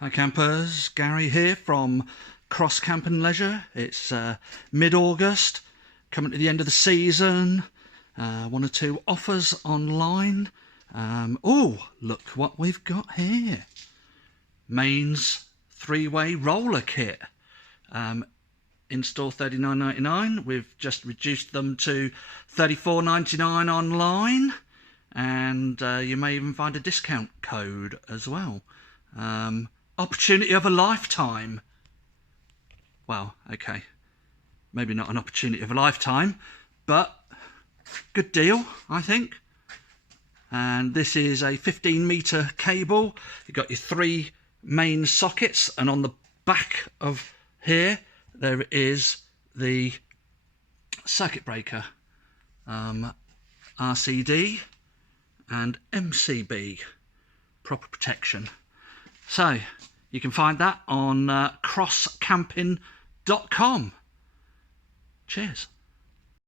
Hi campers, Gary here from Cross Camp and Leisure. It's mid-August, coming to the end of the season. One or two offers online. Oh, look what we've got here. Maine's three-way roller kit. In store $39.99. We've just reduced them to $34.99 online. And you may even find a discount code as well. Opportunity of a lifetime. Well, okay, maybe not an opportunity of a lifetime, but good deal, I think. And this is a 15-meter cable. You've got your three main sockets, and on the back of here there is the circuit breaker, RCD and MCB, proper protection. So you can find that on crosscamping.com. Cheers.